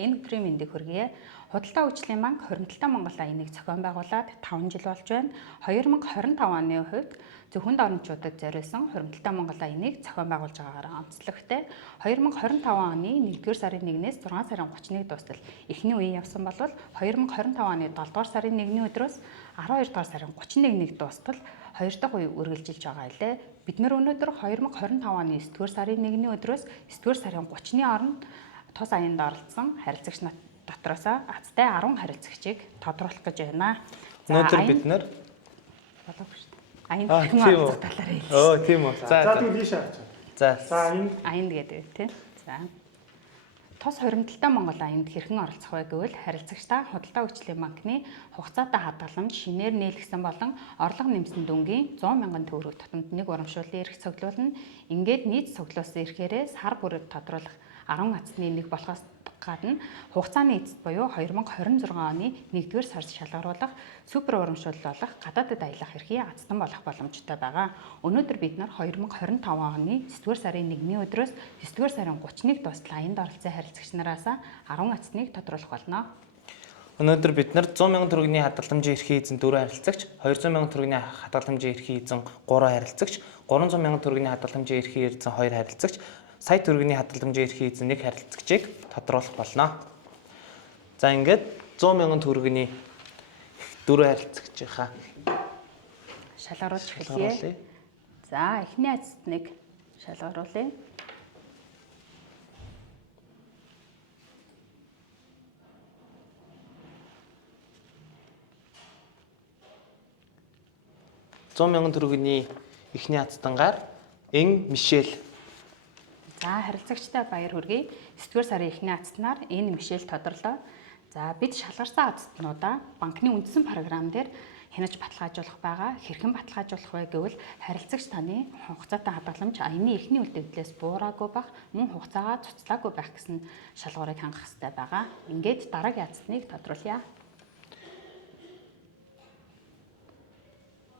Энэ өдрийн мэндийг хүргэе. Худалдаа үйлчлийн банк Хоригдталтай Монгол аяныг зохион байгуулад 5 жил болж байна. 2025 оны хувьд зөвхөн орончуудад зориулсан Хоригдталтай Монгол аяныг зохион байгуулж байгаагаар онцлогтой. 2025 оны 1-р сарын 1-ээс 6 сарын 31-нд дуустал эхний үеийн явсан бол 2025 оны 7-р сарын 1-ний өдрөөс 12-р сарын 31-нд дуустал 2 дахь үе үргэлжилж байгаа илээ. Бид нэр өнөөдөр 2025 оны 9-р сарын 1-ний өдрөөс 9-р сарын 30-ны хооронд тус аянд оролцсон харилцагч нар дотроос азтай 10 харилцагчийг тодруулах гэж байна. Өнөөдөр бид нэр аянд хэрхэн оролцох талаар хэлсэн. Тийм үү. За тэгвэл ийш харж байна. За аянд гэдэг тийм. За. Тус Хоригдталтай Монгол аянд хэрхэн оролцох вэ гэвэл харилцагчдаа худалдаа үйлчлийн банкны хугацаатай хадгаламж шинээр нээлгсэн болон орлого нэмсэн дүнгийн 100 мянган төгрөг тутамд нэг урамшууллын эрх цуглуулна. Ингээд нийт цуглуулсан эрхээрээ сар бүрээр тодруулах 10 ацны нэг болохоос гадна хугацааны эцэст буюу 2026 оны 1-р сард шалгаруулах супер урамшуул болох гадаадд аялах эрхийг азтан болох боломжтой байгаа. Өнөөдөр бид нар 2025 оны 9-р сарын 1-ний өдрөөс 9-р сарын 30-ныг дуустал аянд оролцсон харилцагч нараас 10 ацныг тодруулах болно. Өнөөдөр бид нар 100 мянган төгрөгийн хадгаламжийн эрхийг эзэн 4 харилцагч, 200 мянган төгрөгийн хадгаламжийн эрхийг эзэн 3 харилцагч, 300 мянган төгрөгийн хадгаламжийн эрхийг эзэн 2 харилцагч, сая төгрөгийн хадгаламжийн эрхийг эзэн 1 харилцагчийг тодруулах болно. За ингээд 100 мянган төгрөгийн 4 харилцагчийнхаа шалгаруулж эхэлье. За эхний ацныг шалгаруулъя. мянган төгрөгийн эхний ацтангаар Эн Мишель. За харилцагчтай баяр хүргэе. 9-р сарын эхний ацтнаар энэ Мишель тодорлоо. За бид шалгарсан ацтнуудаа банкны үндсэн програм дээр хянаж баталгаажуулах байгаа. Хэрхэн баталгаажуулах вэ гэвэл харилцагч таны хугацаатай хадгаламж аяны эхний үлдэгдлээс буураагүй байх, мөн хугацаагаа цуцлаагүй байх гэсэн шалгуурыг хангах хэрэгтэй байгаа. Ингээд дараагийн ацтныг тодруулъя.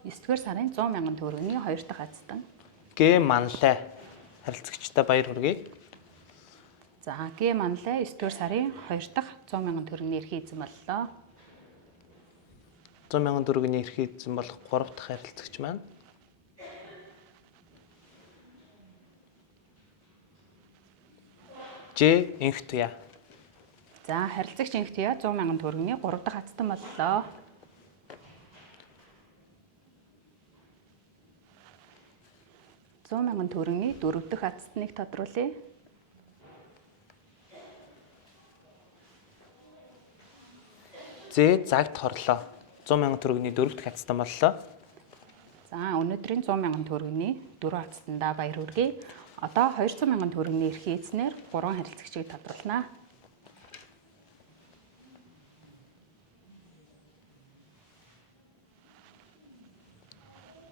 9-р сарын 100 мянган төгрөгийн 2 дахь ацтан. Г Манлай харилцагчтай баяр хүргэе. За Г Манлай 9-р сарын 2 дахь 100 мянган төгрөгийн эрхийг эзэн боллоо. 100 мянган төгрөгийн эрхийг эзэн болох 3 дахь харилцагч маань Ж Инхтуя. За харилцагч Инхтуя 100 мянган төгрөгийн 3 дахь ацтан боллоо. мянган төгрөгийн 4 дахь ацтныг тодруулъя. З Загт хорлоо 100 мянган төгрөгийн 4 дахь ацтан боллоо. За өнөөдрийн 100 мянган төгрөгийн 4 ацтандаа баяр хүргэе. Одоо 200 мянган төгрөгийн эрхний эзнэр 3 харилцагчийг тодруулнаа.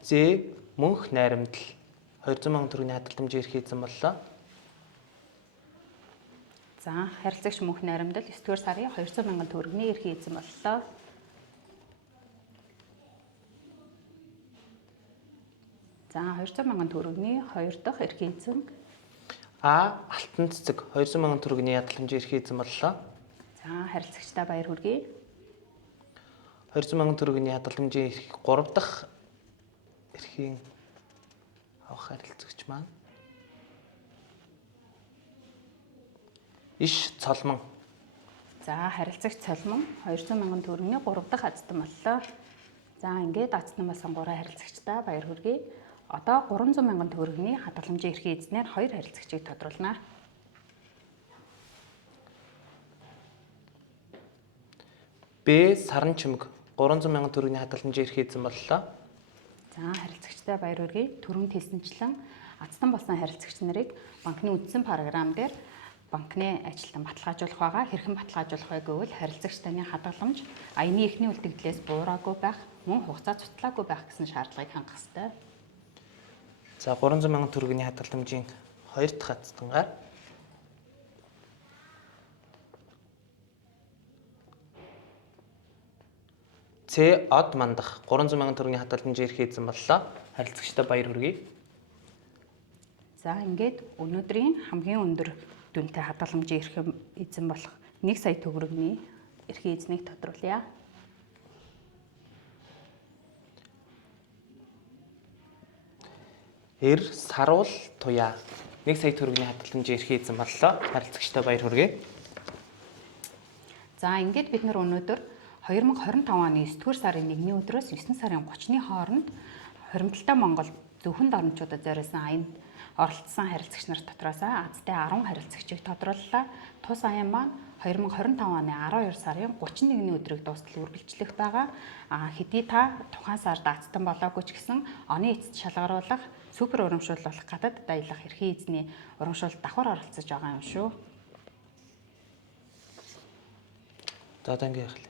З Мөнх найрамдал 200 мянган төгрөгийн хадгаламжийн эрхийг эзэн боллоо. За харилцагч Мөнх найрамдал 9-р сарын 200 мянган төгрөгийн эрхийг эзэн боллоо. За 200 мянган төгрөгийн 2 дахь эрхний эзэн А Алтан цэцэг 200 мянган төгрөгийн хадгаламжийн эрхийг эзэн боллоо. За харилцагчтай баяр хүргэе. 200 мянган төгрөгийн хадгаламжийн эрх 3 дахь эрхийн авах харилцагч маань Иш Цолмон. За харилцагч Цолмон 200 мянган төгрөгийн 3 дахь ацтан боллоо. За ингээд ацтан болсон 3 харилцагчтай баяр хүргэе. Одоо 300 мянган төгрөгийн хадгаламжийн эрхний эзнэр 2 харилцагчийг тодруулнаа. Б Саран чимэг 300 мянган төгрөгийн хадгаламжийн эрхний эзэн боллоо. За харилцагчтай баяр хүргэе. Түрүүнд хэлсэнчлэн ацтан болсон харилцагч нарыг банкны үндсэн програм дээр банкны ажилтан баталгаажуулах байгаа. Хэрхэн баталгаажуулах вэ гэвэл харилцагч таны хадгаламж аяны эхний үлдэгдлээс буураагүй байх, мөн хугацаа цуцлаагүй байх гэсэн шаардлагыг хангах ёстой. За 300 мянган төгрөгийн хадгаламжийн 2 дахь ацтангаар Ц Од мандах 300 мянган төгрөгийн хадгаламжийн эрхийг эзэн боллоо. Харилцагчтай баяр хүргэе. За ингээд өнөөдрийн хамгийн өндөр дүнтэй хадгаламжийн эрхэм эзэн болох 1 сая төгрөгийн эрхээ эзнийг тодруулъя. Саруул Туяа 1 сая төгрөгийн хадгаламжийн эрхээ эзэн боллоо. Харилцагчтай баяр хүргэе. За ингээд бид нар өнөөдөр 2025 оны 9-р сарын 1-ний өдрөөс 9 сарын 30-ны хооронд Хоримтлалтай Монгол зөвхөн орнчуудад зориулсан аянд оролцсон харилцагч нар дотроос Азтай 10 харилцагчийг тодрууллаа. Тус аян маань 2025 оны 12 сарын 31-ний өдрийг дуустал үргэлжлэх байгаа. Хэдий та тухайн сард Азтан болоогүй ч гэсэн оны эцэст шалгаруулах супер урамшуулах гадаад даялах эрхээ эзний урамшуулалт давхар оролцож байгаа юм шүү. За одоо ингэ яах вэ?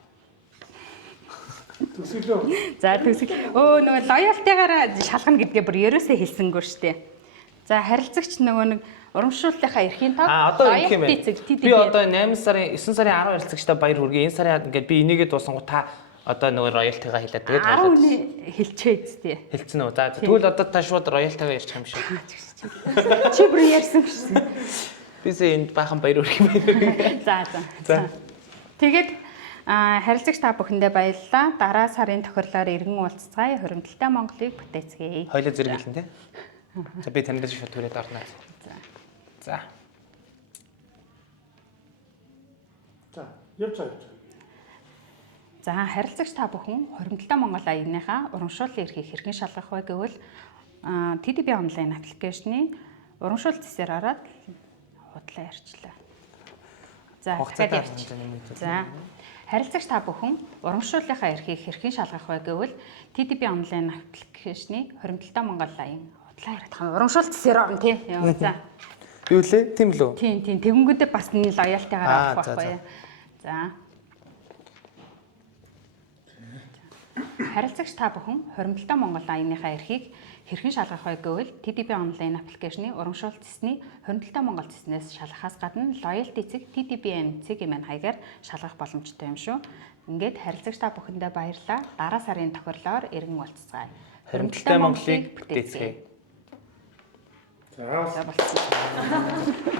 Төсөөлөө. За төсөл. Нөгөө лоялтайгаар шалгана гэдгээ бүр ерөөсөө хэлсэнгүй шүү дээ. За харилцагч нөгөө нэг урамшууллынхаа эрхийн тав. Одоо ингэх юм байна. Би одоо 8 сарын 9 сарын 10 харилцагчтай баяр хүргэе. Энэ сарын ингээд би энийгээ дуусангуу та одоо нөгөө роялтайгаа хэлээд тэгээд 10 хүний хэлчээ зү. хэлсэн үү? За тэгвэл одоо та шууд роялтайгаа ярьчих юм шүү. Чи бүр ярьсан гэсэн. Бисээ энд баахан баяр хүргэе. За. Тэгээд харилцагч та бүхэндээ баярлалаа. Дараа сарын тохирлоор иргэн уулзцай Хоримтлалтай Монголыг бүтээцгээе. Хоёлоо зэрэг хэлнэ тий. За би таньдаа шууд түрээд орно. За. За, явж байгаа. За харилцагч та бүхэн Хоримтлалтай Монгол аяныхаа урамшууллын эрхийг хэрхэн шалгах вэ гэвэл TDB онлайн аппликейшны урамшуул зэсээр ороод худлаа ярьчлаа. За дахиад ярьч. За харилцагч та бүхэн урамшууллынхаа эрхийг хэрхэн шалгах вэ гэвэл TDB онлайн аппликейшны Хоримтлалтай Монгол аян худлаа яриад байгаа. Урамшуул зэсээр орно тий. За. Юу лээ? Тийм лөө. Тийм. Тэгэнгүүтээ бас энэ лоялтайгаар авах байхгүй. За. Харилцагч та бүхэн Хоримтлалтай Монгол аяныхаа эрхийг хэрхэн шалгах вэ гэвэл TDB онлайн аппликейшны урамшуул зэсний Хоримтлалтай Монгол зэснээс шалгахаас гадна лоялти цэг TDB-ийн цэгийн мань хаягаар шалгах боломжтой юм шүү. Ингээд харилцагч та бүхэндээ баярлалаа. Дараа сарын тохирлоор иргэн уулзцгаая. Хоримтлалтай Монголыг бүтээцгээе. За болцсон.